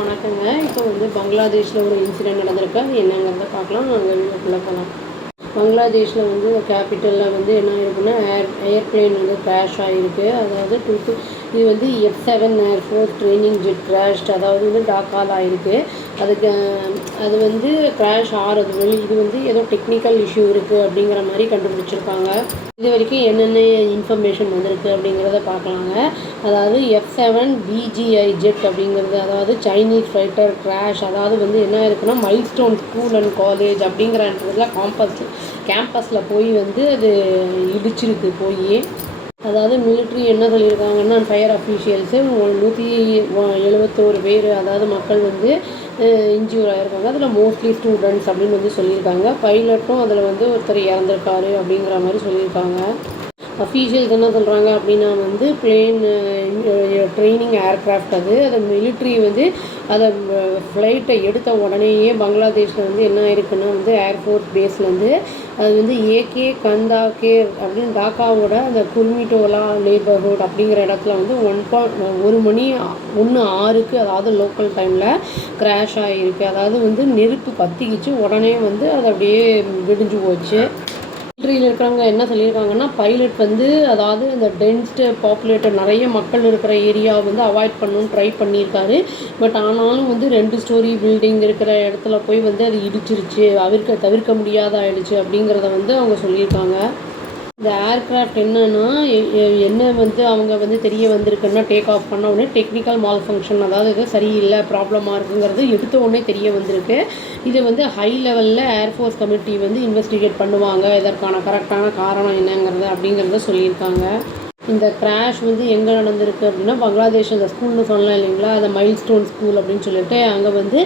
வணக்கங்க. இப்போ வந்து பங்களாதேஷில் ஒரு இன்சிடெண்ட் நடந்திருக்கு. அது என்னங்கிறத பார்க்கலாம். நாங்கள் வீட்டுக்குள்ளே போகலாம். பங்களாதேஷில் வந்து கேபிட்டலில் வந்து என்ன ஆயிருக்குன்னா ஏர்பிளேன் வந்து கிராஷ் ஆகிருக்கு. அதாவது இது வந்து F7 air force training jet crashed, அதாவது வந்து டாக்கால் ஆகிருக்கு. அதுக்கு அது வந்து கிராஷ் ஆகிறது இது வந்து ஏதோ டெக்னிக்கல் இஷ்யூ இருக்குது அப்படிங்கிற மாதிரி கண்டுபிடிச்சிருக்காங்க. இது வரைக்கும் என்னென்ன இன்ஃபர்மேஷன் வந்திருக்கு அப்படிங்கிறத பார்க்கலாங்க. அதாவது F7 BGI ஜெட் அப்படிங்கிறது, அதாவது சைனீஸ் ஃபைட்டர் கிராஷ். அதாவது வந்து என்ன இருக்குன்னா மைல்ஸ்டோன் ஸ்கூல் அண்ட் காலேஜ் அப்படிங்கிற இடத்துல கேம்பஸில் போய் வந்து அது இடிச்சிருக்கு போய். அதாவது மிலிட்ரி என்ன சொல்லியிருக்காங்கன்னா, ஃபயர் அஃபீஷியல்ஸு 171 பேர், அதாவது மக்கள் வந்து இன்ஜூர் ஆகிருக்காங்க. அதில் மோஸ்ட்லி ஸ்டூடெண்ட்ஸ் அப்படின்னு வந்து சொல்லியிருக்காங்க. பைலட்டும் அதில் வந்து ஒருத்தர் இறந்துருக்காரு அப்படிங்கிற மாதிரி சொல்லியிருக்காங்க. அஃபீஷியல்ஸ் என்ன சொல்கிறாங்க அப்படின்னா வந்து பிளேன் ட்ரைனிங் ஏர்க்ராஃப்ட் அதை மிலிட்ரி வந்து அதை ஃப்ளைட்டை எடுத்த உடனேயே பங்களாதேஷில் வந்து என்ன இருக்குன்னா வந்து ஏர்ஃபோர்ஸ் பேஸ்லேருந்து அது வந்து ஏகே கந்தாகேர் அப்படின்னு டாக்காவோட அந்த குர்மிட்டோலா நெய்பர்ஹுட் அப்படிங்கிற இடத்துல வந்து 1:06 அதாவது லோக்கல் டைமில் கிராஷ் ஆகிருக்கு. அதாவது வந்து நெருப்பு பற்றிக்கிச்சு, உடனே வந்து அது அப்படியே விடிஞ்சு போச்சு. மிலிட்ரியில் இருக்கிறவங்க என்ன சொல்லியிருக்காங்கன்னா, பைலட் வந்து அதாவது இந்த டென்ஸ்டு பாப்புலேட்டட் நிறைய மக்கள் இருக்கிற ஏரியாவை வந்து அவாய்ட் பண்ணணும்னு ட்ரை பண்ணியிருக்காரு. பட் ஆனாலும் வந்து 2 ஸ்டோரி பில்டிங் இருக்கிற இடத்துல போய் வந்து அது இடிச்சிருச்சு, தவிர்க்க முடியாத ஆயிடுச்சு அப்படிங்கிறத வந்து அவங்க சொல்லியிருக்காங்க. இந்த ஏர்க்ராஃப்ட் என்னன்னா என்ன வந்து அவங்க வந்து தெரிய வந்திருக்குன்னா, டேக் ஆஃப் பண்ண உடனே டெக்னிக்கல் மால் ஃபங்க்ஷன், அதாவது இது சரியில்லை, ப்ராப்ளமாக இருக்குங்கிறது எடுத்த உடனே தெரிய வந்திருக்கு. இது வந்து ஹை லெவலில் ஏர்ஃபோர்ஸ் கமிட்டி வந்து இன்வெஸ்டிகேட் பண்ணுவாங்க, இதற்கான கரெக்டான காரணம் என்னங்கிறது அப்படிங்கிறத சொல்லியிருக்காங்க. இந்த கிராஷ் வந்து எங்கே நடந்திருக்கு அப்படின்னா, பங்களாதேஷ் அந்த ஸ்கூல்னு சொல்லலாம் இல்லைங்களா, அந்த மைல்ஸ்டோன் ஸ்கூல் அப்படின்னு சொல்லிட்டு அங்கே வந்து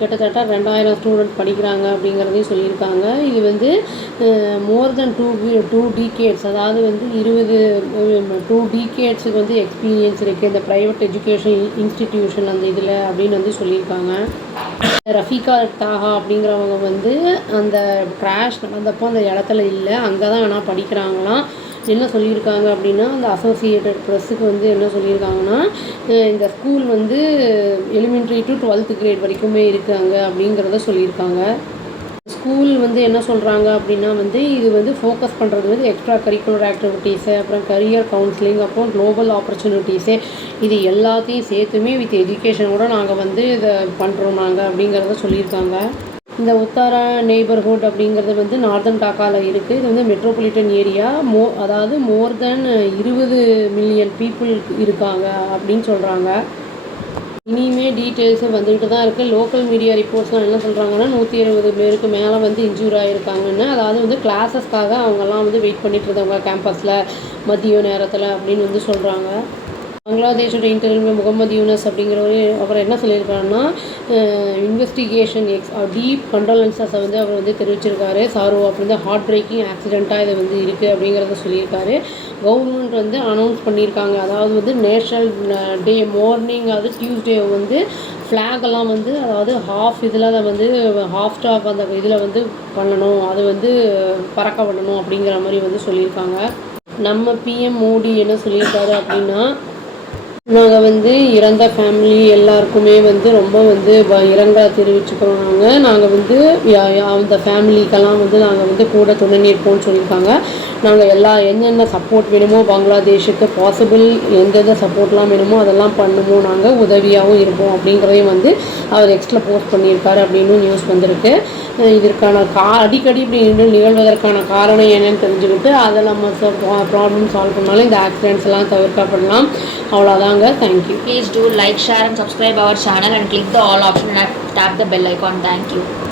கிட்டத்தட்ட 2000 ஸ்டூடெண்ட் படிக்கிறாங்க அப்படிங்கிறதையும் சொல்லியிருக்காங்க. இது வந்து மோர் தென் 2 டிகேட்ஸ், அதாவது வந்து 2 டிகேட்ஸுக்கு வந்து எக்ஸ்பீரியன்ஸ் இருக்குது இந்த ப்ரைவேட் எஜுகேஷன் இன்ஸ்டிடியூஷன் அந்த இதில் அப்படின்னு வந்து சொல்லியிருக்காங்க. ரஃபீகா தாஹா அப்படிங்கிறவங்க வந்து அந்த கிராஷ் நடந்தப்போ அந்த இடத்துல இல்லை, அங்கே தான் ஆனால் படிக்கிறாங்களாம். என்ன சொல்லியிருக்காங்க அப்படின்னா, அந்த அசோசியேட்டட் ப்ரெஸ்ஸுக்கு வந்து என்ன சொல்லியிருக்காங்கன்னா, இந்த ஸ்கூல் வந்து எலிமெண்ட்ரி டு 12th கிரேட் வரைக்குமே இருக்காங்க அப்படிங்கிறத சொல்லியிருக்காங்க. ஸ்கூல் வந்து என்ன சொல்கிறாங்க அப்படின்னா வந்து இது வந்து ஃபோக்கஸ் பண்ணுறது வந்து எக்ஸ்ட்ரா கரிக்குலர் ஆக்டிவிட்டீஸு, அப்புறம் கரியர் கவுன்சிலிங், அப்புறம் குளோபல் ஆப்பர்ச்சுனிட்டிஸு, இது எல்லாத்தையும் சேர்த்துமே வித் எஜுகேஷனோட நாங்கள் வந்து இதை பண்ணுறோம் நாங்கள் அப்படிங்கிறத சொல்லியிருக்காங்க. இந்த உத்தாரா நெய்பர்ஹுட் அப்படிங்கிறது வந்து நார்தன் டாக்காவில் இருக்குது. இது வந்து மெட்ரோபாலிட்டன் ஏரியா. அதாவது மோர் தென் 20 மில்லியன் பீப்புள் இருக்காங்க அப்படின்னு சொல்கிறாங்க. இனிமே டீட்டெயில்ஸு வந்துக்கிட்டு தான் இருக்குது. லோக்கல் மீடியா ரிப்போர்ட்ஸ்லாம் என்ன சொல்கிறாங்கன்னா, 120 பேருக்கு மேலே வந்து இன்ஜூர் ஆகிருக்காங்கன்னு. அதாவது வந்து கிளாஸஸ்க்காக அவங்கெல்லாம் வந்து வெயிட் பண்ணிட்டு இருந்தவங்க கேம்பஸில் மதிய நேரத்தில் அப்படின்னு வந்து சொல்கிறாங்க. பங்களாதேஷோட இன்டர்வியூ முகமது யூனஸ் அப்படிங்கிறவர் அவர் என்ன சொல்லியிருக்காருன்னா, இன்வெஸ்டிகேஷன் டீப் கண்டோலன்ஸஸை வந்து அவர் வந்து தெரிவிச்சிருக்காரு. சாரோ அப்படின்னு ஹார்ட் பிரேக்கிங் ஆக்சிடெண்ட்டாக இது வந்து இருக்குது அப்படிங்கிறத சொல்லியிருக்காரு. கவர்மெண்ட் வந்து அனௌன்ஸ் பண்ணியிருக்காங்க, அதாவது வந்து நேஷ்னல் டே மார்னிங், அதாவது டியூஸ்டே வந்து ஃப்ளாகெல்லாம் வந்து அதாவது இதில் அதை வந்து ஹாஃப் ஸ்டாப் அந்த இதில் வந்து பண்ணணும், அது வந்து பறக்க விடணும் அப்படிங்கிற மாதிரி வந்து சொல்லியிருக்காங்க. நம்ம பிஎம் மோடி என்ன சொல்லியிருக்காரு அப்படின்னா, நாங்கள் வந்து இறந்த ஃபேமிலி எல்லாருக்குமே வந்து ரொம்ப வந்து இரங்கல் தெரிவிச்சுக்கிறோம். நாங்கள் வந்து அந்த ஃபேமிலிக்கெல்லாம் வந்து நாங்கள் வந்து கூட துணை நிற்போம்னு சொல்லியிருக்காங்க. நாங்கள் என்னென்ன சப்போர்ட் வேணுமோ பங்களாதேஷுக்கு பாசிபிள் எந்தெந்த சப்போர்ட்லாம் வேணுமோ அதெல்லாம் பண்ணுவோம், நாங்கள் உதவியாகவும் இருப்போம் அப்படிங்கிறதையும் வந்து அவர் எக்ஸ்ட்ரா போஸ்ட் பண்ணியிருக்காரு அப்படின்னு நியூஸ் வந்திருக்கு. இதற்கான அடிக்கடி இப்படி நிகழ்வதற்கான காரணம் என்னன்னு தெரிஞ்சுக்கிட்டு அதை நம்ம ப்ராப்ளம் சால்வ் பண்ணாலும் இந்த ஆக்சிடென்ட்ஸ் எல்லாம் தவிர்க்கப்படலாம். அவ்வளோதாங்க. Thank you. Please do like, share and subscribe our channel and click the all option and tap the bell icon. Thank you.